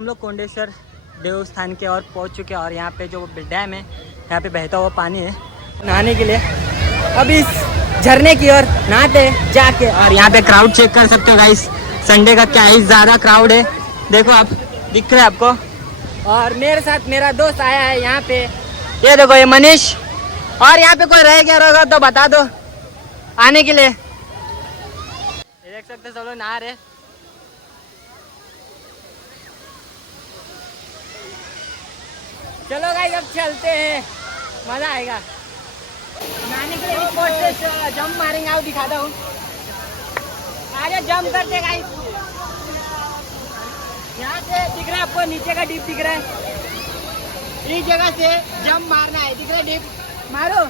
हम लोग कोंडेश्वर देवस्थान के और पहुंच चुके हैं और यहाँ पे जो डैम है यहाँ पे बहता हुआ पानी है नहाने के लिए। अब इस झरने की ओर नहाते जाके। और यहाँ पे क्राउड चेक कर सकते हो गाइस, संडे का क्या ही ज़्यादा क्राउड है। देखो आप, दिख रहा है आपको। और मेरे साथ मेरा दोस्त आया है यहाँ पे, ये देखो ये मनीष। और यहाँ पे कोई रह गया होगा तो बता दो आने के लिए। ये देख सकते सब लोग नहा रहे। चलो गाइस अब चलते हैं, मजा आएगा। नहाने के लिए स्पॉट से जंप मारेंगे, आओ दिखाता हूँ। आगे जंप करते गाइस। यहाँ से दिख रहा है आपको, नीचे का डीप दिख रहा है। इस जगह से जंप मारना है, दिख रहा है डीप, मारो।